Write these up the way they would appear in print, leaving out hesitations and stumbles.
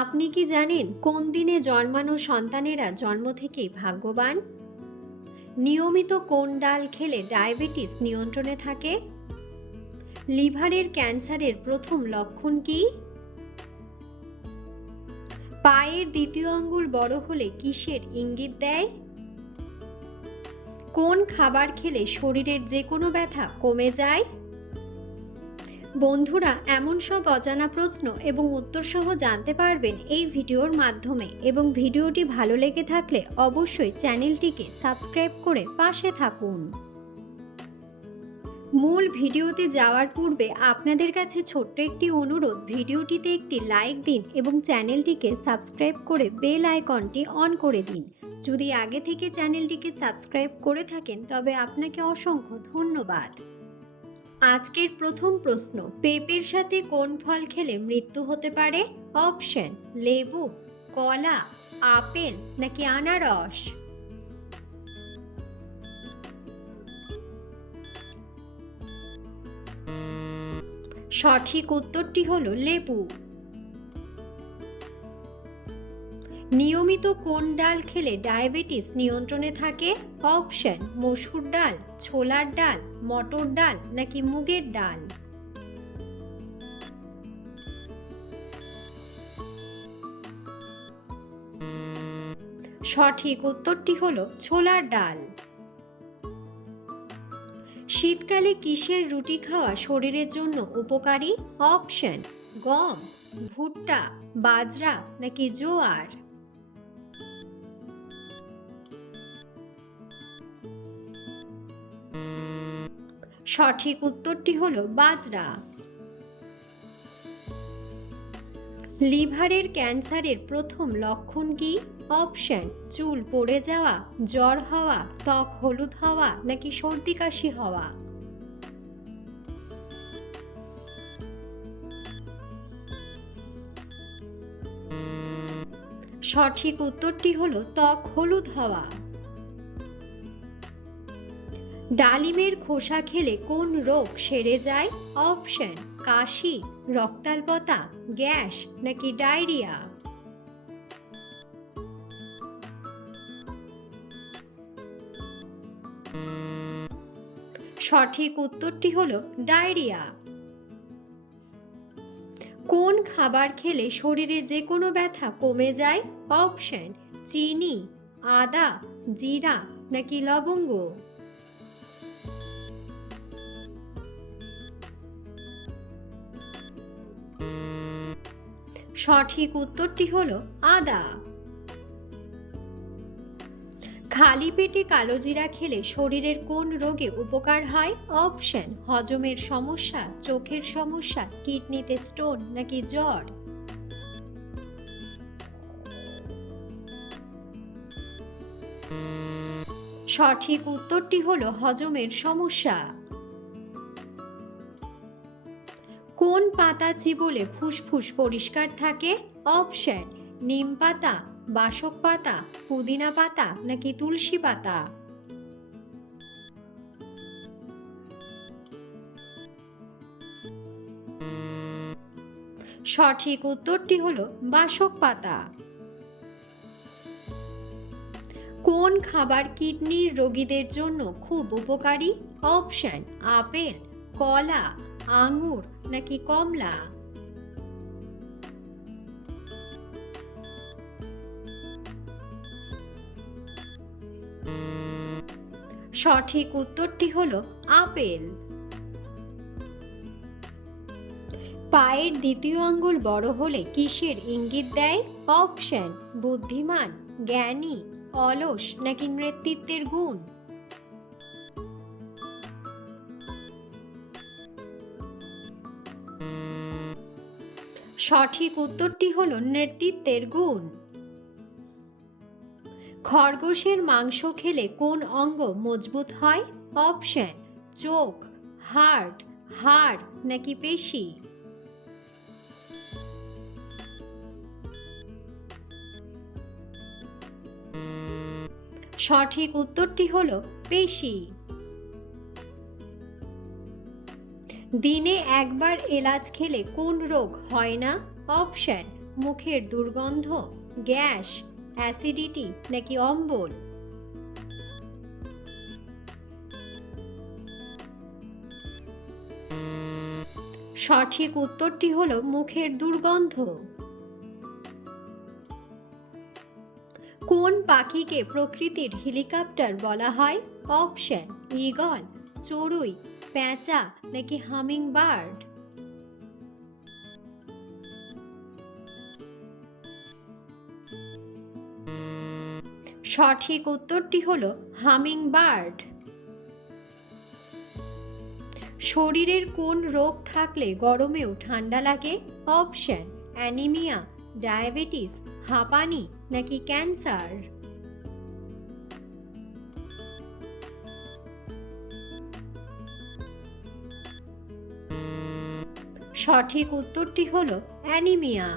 আপনি কি জানেন কোন দিনে জন্মানো সন্তানেরা জন্ম থেকেই ভাগ্যবান? নিয়মিত কোন ডাল খেলে ডায়াবেটিস নিয়ন্ত্রণে থাকে? লিভারের ক্যান্সারের প্রথম লক্ষণ কি? পায়ের দ্বিতীয় আঙ্গুল বড় হলে কিসের ইঙ্গিত দেয়? কোন খাবার খেলে শরীরের যে কোনো ব্যথা কমে যায়? বন্ধুরা, এমন সব অজানা প্রশ্ন এবং উত্তর সহ জানতে পারবেন এই ভিডিওর মাধ্যমে, এবং ভিডিওটি ভালো লেগে থাকলে অবশ্যই চ্যানেলটিকে সাবস্ক্রাইব করে পাশে থাকুন। মূল ভিডিওতে যাওয়ার পূর্বে আপনাদের কাছে ছোট্ট একটি অনুরোধ, ভিডিওটিতে একটি লাইক দিন এবং চ্যানেলটিকে সাবস্ক্রাইব করে বেল আইকনটি অন করে দিন। যদি আগে থেকে চ্যানেলটিকে সাবস্ক্রাইব করে থাকেন তবে আপনাকে অসংখ্য ধন্যবাদ। আজকের প্রথম প্রশ্ন, পেঁপের সাথে কোন ফল খেলে মৃত্যু হতে পারে? অপশন: লেবু, কলা, আপেল নাকি আনারস? সঠিক উত্তরটি হলো লেবু। নিয়মিত কোন ডাল খেলে ডায়াবেটিস নিয়ন্ত্রণে থাকে? অপশন: মসুর ডাল, ছোলার ডাল, মটর ডাল নাকি মুগের ডাল? সঠিক উত্তরটি হলো ছোলার ডাল। শীতকালে কিসের রুটি খাওয়া শরীরের জন্য উপকারী? অপশন: গম, ভুট্টা, বাজরা নাকি জোয়ার? সঠিক উত্তরটি হলো বাজরা। লিভারের ক্যান্সারের প্রথম লক্ষণ কি? অপশন: চুল পড়ে যাওয়া, জ্বর হওয়া, ত্বক হলুদ হওয়া নাকি সর্দি কাশি হওয়া? সঠিক উত্তরটি হলো ত্বক হলুদ হওয়া। ডালিমের খোসা খেলে কোন রোগ সেরে যায়? অপশন: কাশি, রক্তাল্পতা, গ্যাস নাকি ডায়রিয়া? সঠিক উত্তরটি হলো ডায়রিয়া। কোন খাবার খেলে শরীরে যে কোনো ব্যথা কমে যায়? অপশন: চিনি, আদা, জিরা নাকি লবঙ্গ? সঠিক উত্তরটি হলো আদা। খালি পেটে কালোজিরা খেলে শরীরের কোন রোগে উপকার হয়? অপশন: হজমের সমস্যা, চোখের সমস্যা, কিডনিতে স্টোন নাকি জ্বর? সঠিক উত্তরটি হলো হজমের সমস্যা। কোন পাতা চিবোলে ফুসফুস পরিষ্কার থাকে? অপশন: নিম পাতা, বাসক পাতা, পুদিনা পাতা নাকি তুলসী পাতা? সঠিক উত্তরটি হলো বাসক পাতা। কোন খাবার কিডনির রোগীদের জন্য খুব উপকারী? অপশন: আপেল, কলা, আঙুর নাকি কমলা? সঠিক উত্তরটি হলো আপেল। পায়ের দ্বিতীয় আঙ্গুল বড় হলে কিসের ইঙ্গিত দেয়? অপশন: বুদ্ধিমান, জ্ঞানী, অলস নাকি নেতৃত্বের গুণ? সঠিক উত্তরটি হলো নেতৃত্বের গুণ। খরগোশের মাংস খেলে কোন অঙ্গ মজবুত হয়? অপশন: চোখ, হাড় নাকি পেশি? সঠিক উত্তরটি হলো পেশি। দিনে একবার এলাচ খেলে কোন রোগ হয় না? অপশন: মুখের দুর্গন্ধ, গ্যাস, অ্যাসিডিটি নাকি অম্বল। সঠিক উত্তরটি হলো মুখের দুর্গন্ধ। কোন পাখিকে প্রকৃতির হেলিকপ্টার বলা হয়? অপশন: ঈগল, চড়ুই, পেঁচা নাকি হামিং বার্ড। সঠিক উত্তরটি হলো হামিং বার্ড। শরীরের কোন রোগ থাকলে গরমেও ঠান্ডা লাগে? অপশন: অ্যানিমিয়া, ডায়াবেটিস, হাঁপানি নাকি ক্যান্সার। সঠিক উত্তরটি হলো অ্যানিমিয়া।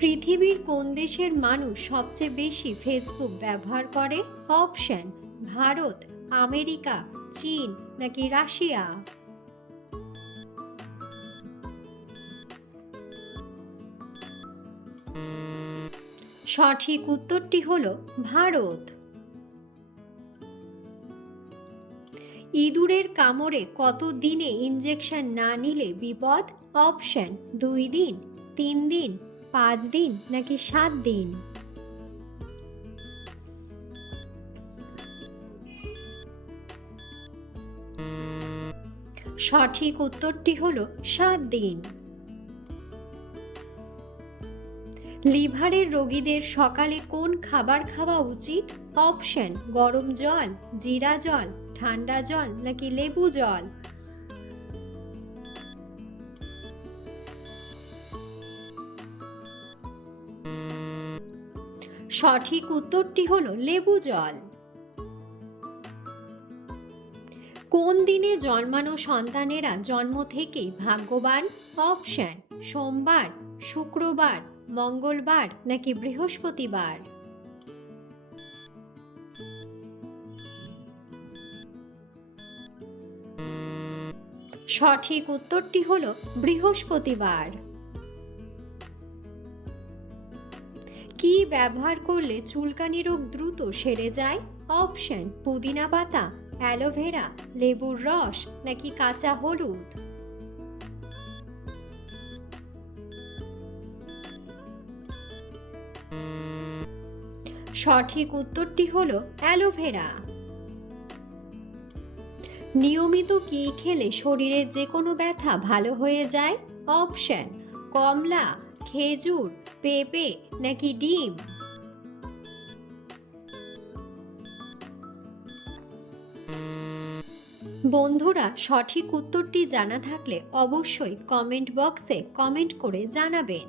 পৃথিবীর কোন দেশের মানুষ সবচেয়ে বেশি ফেসবুক ব্যবহার করে? অপশন: ভারত, আমেরিকা, চীন নাকি রাশিয়া। সঠিক উত্তরটি হলো ভারত। ইঁদুরের কামড়ে কত দিনে ইনজেকশন না নিলে বিপদ? অপশন: 2 দিন, 3 দিন, 5 দিন নাকি 7 দিন। সঠিক উত্তরটি হলো 7 দিন। লিভারের রোগীদের সকালে কোন খাবার খাওয়া উচিত? অপশন: গরম জল, জিরা জল, ঠান্ডা জল নাকি লেবু জল। সঠিক উত্তরটি হলো লেবু জল। কোন দিনে জন্মানো সন্তানেরা জন্ম থেকেই ভাগ্যবান? অপশন: সোমবার, শুক্রবার, মঙ্গলবার নাকি বৃহস্পতিবার। সঠিক উত্তরটি হলো বৃহস্পতিবার। কি ব্যবহার করলে চুলকানি রোগ দ্রুত সেরে যায়? অপশন: পুদিনা পাতা, অ্যালোভেরা, লেবুর রস নাকি কাঁচা হলুদ। সঠিক উত্তরটি হলো অ্যালোভেরা। নিয়মিত কি খেলে শরীরের যে কোনো ব্যথা ভালো হয়ে যায়? অপশন: কমলা, খেজুর, পেঁপে নাকি ডিম। বন্ধুরা, সঠিক উত্তরটি জানা থাকলে অবশ্যই কমেন্ট বক্সে কমেন্ট করে জানাবেন।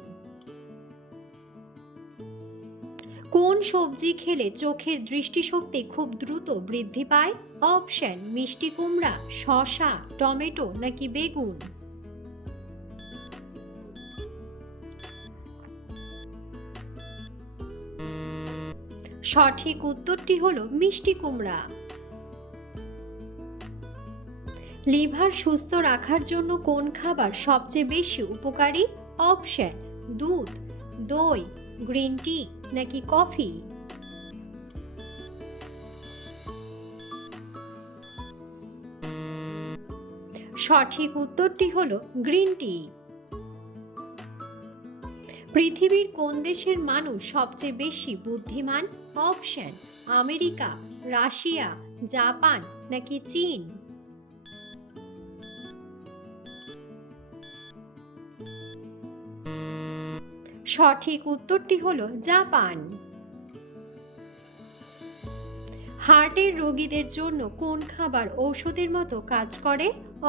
কোন সবজি খেলে চোখের দৃষ্টিশক্তি খুব দ্রুত বৃদ্ধি পায়? অপশন: মিষ্টি কুমড়া, শসা, টমেটো নাকি বেগুন। সঠিক উত্তরটি হলো মিষ্টি কুমড়া। লিভার সুস্থ রাখার জন্য কোন খাবার সবচেয়ে বেশি উপকারী? অপশন: দুধ, দই, গ্রিন টি নাকি কফি। সঠিক উত্তরটি হলো গ্রিন টি। পৃথিবীর কোন দেশের মানুষ সবচেয়ে বেশি বুদ্ধিমান? অপশন: আমেরিকা, রাশিয়া, জাপান নাকি চীন। সঠিক উত্তরটি হলো জাপান। হার্টের রোগীদের জন্য কোন খাবার ঔষধের মতো কাজ করে?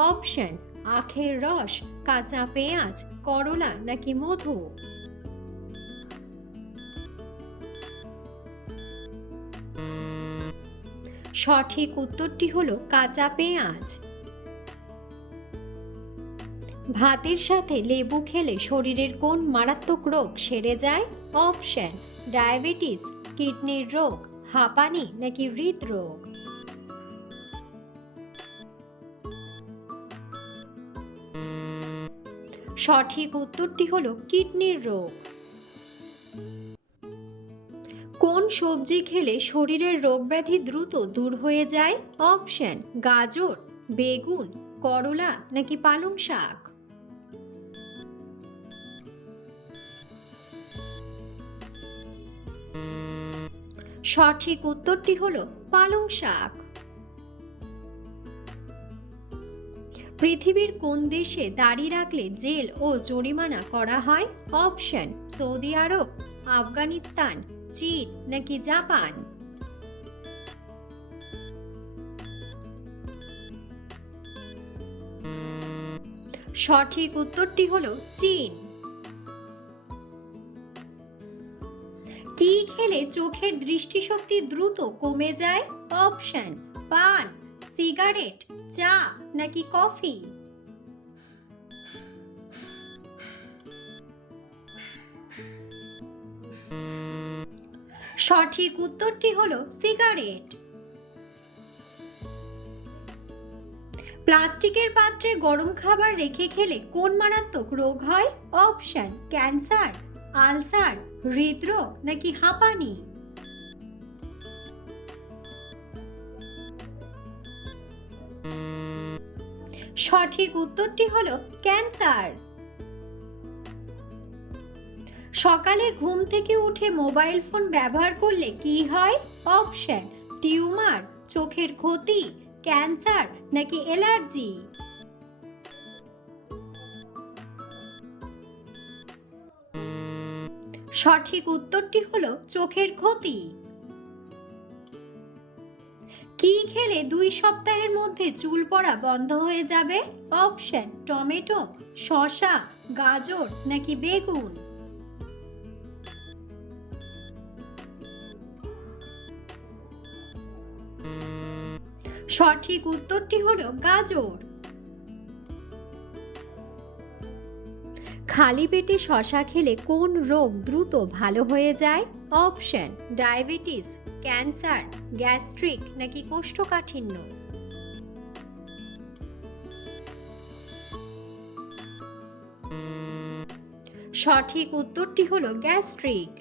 অপশন: আখের রস, কাঁচা পেঁয়াজ, করলা নাকি মধু। সঠিক উত্তরটি হলো কাঁচা পেঁয়াজ। ভাতের সাথে লেবু খেলে শরীরের কোন মারাত্মক রোগ সেরে যায়? অপশন: ডায়াবেটিস, কিডনির রোগ, হাঁপানি নাকি হৃদরোগ। সঠিক উত্তরটি হলো কিডনির রোগ। কোন সবজি খেলে শরীরের রোগব্যাধি দ্রুত দূর হয়ে যায়? অপশন: গাজর, বেগুন, করলা নাকি পালং শাক। সঠিক উত্তরটি হলো পালং শাক। পৃথিবীর কোন দেশে দাড়ি রাখলে জেল ও জরিমানা করা হয়? অপশন: সৌদি আরব, আফগানিস্তান, চীন নাকি জাপান। সঠিক উত্তরটি হলো চীন। কি খেলে চোখের দৃষ্টিশক্তি দ্রুত কমে যায়? অপশন: পান, সিগারেট, চা নাকি কফি। সঠিক উত্তরটি হলো সিগারেট। প্লাস্টিকের পাত্রে গরম খাবার রেখে খেলে কোন মারাত্মক রোগ হয়? অপশন: ক্যান্সার, আলসার, হৃদরোগ নাকি হাঁপানি। সঠিক উত্তরটি হলো ক্যান্সার। সকালে ঘুম থেকে উঠে মোবাইল ফোন ব্যবহার করলে কি হয়? অপশন: টিউমার, চোখের ক্ষতি, ক্যান্সার নাকি অ্যালার্জি। সঠিক উত্তরটি হলো চোখের ক্ষতি। কি খেলে 2 সপ্তাহের মধ্যে চুল পড়া বন্ধ হয়ে যাবে? অপশন: টমেটো, শসা, গাজর নাকি বেগুন। সঠিক উত্তরটি হলো গাজর। খালি পেটে শসা খেলে কোন রোগ দ্রুত ভালো হয়ে যায়? অপশন: ডায়াবেটিস, ক্যান্সার, গ্যাস্ট্রিক নাকি কোষ্ঠকাঠিন্য। সঠিক উত্তরটি হলো গ্যাস্ট্রিক।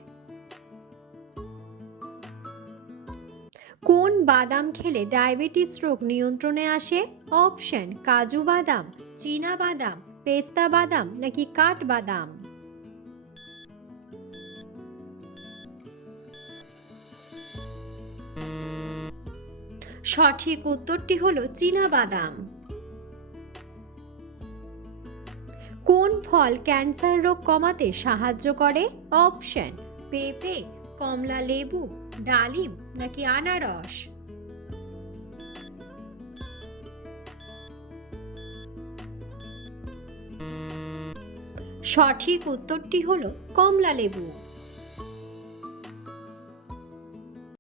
কোন বাদাম খেলে ডায়াবেটিস রোগ নিয়ন্ত্রণে আসে? অপশন: কাজু বাদাম, চীনা বাদাম, পেস্তা বাদাম নাকি কাঠবাদাম। সঠিক উত্তরটি হলো চীনা বাদাম। কোন ফল ক্যান্সার রোগ কমাতে সাহায্য করে? অপশন: পেঁপে, কমলা লেবু, ডালিম নাকি আনারস। সঠিক উত্তরটি হলো কমলা লেবু।